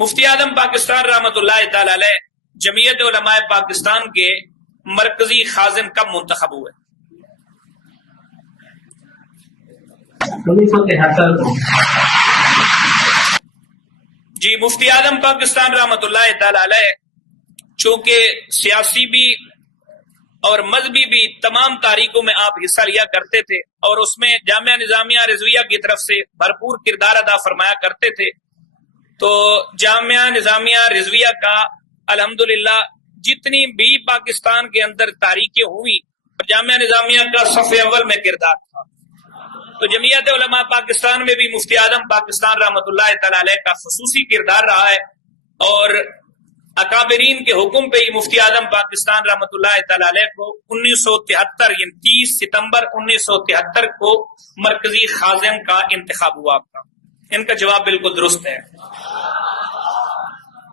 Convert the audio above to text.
مفتی اعظم پاکستان رحمۃ اللہ تعالی علیہ جمعیت علماء پاکستان کے مرکزی خازن کب منتخب ہوئے؟ 1973 جی، مفتی اعظم پاکستان رحمۃ اللہ تعالی علیہ چونکہ سیاسی بھی اور مذہبی بھی تمام تاریخوں میں آپ حصہ لیا کرتے تھے اور اس میں جامعہ نظامیہ رضویہ کی طرف سے بھرپور کردار ادا فرمایا کرتے تھے، تو جامعہ نظامیہ رضویہ کا الحمدللہ جتنی بھی پاکستان کے اندر تاریخیں ہوئی جامعہ نظامیہ کا صف اول میں کردار تھا، تو جمعیت علماء پاکستان میں بھی مفتی اعظم پاکستان رحمۃ اللہ تعالی علیہ کا خصوصی کردار رہا ہے، اور اکابرین کے حکم پہ ہی مفتی اعظم پاکستان رحمۃ اللہ تعالی علیہ کو 1973 یعنی 30 ستمبر 1973 کو مرکزی خازن کا انتخاب ہوا۔ آپ کا ان کا جواب بالکل درست ہے۔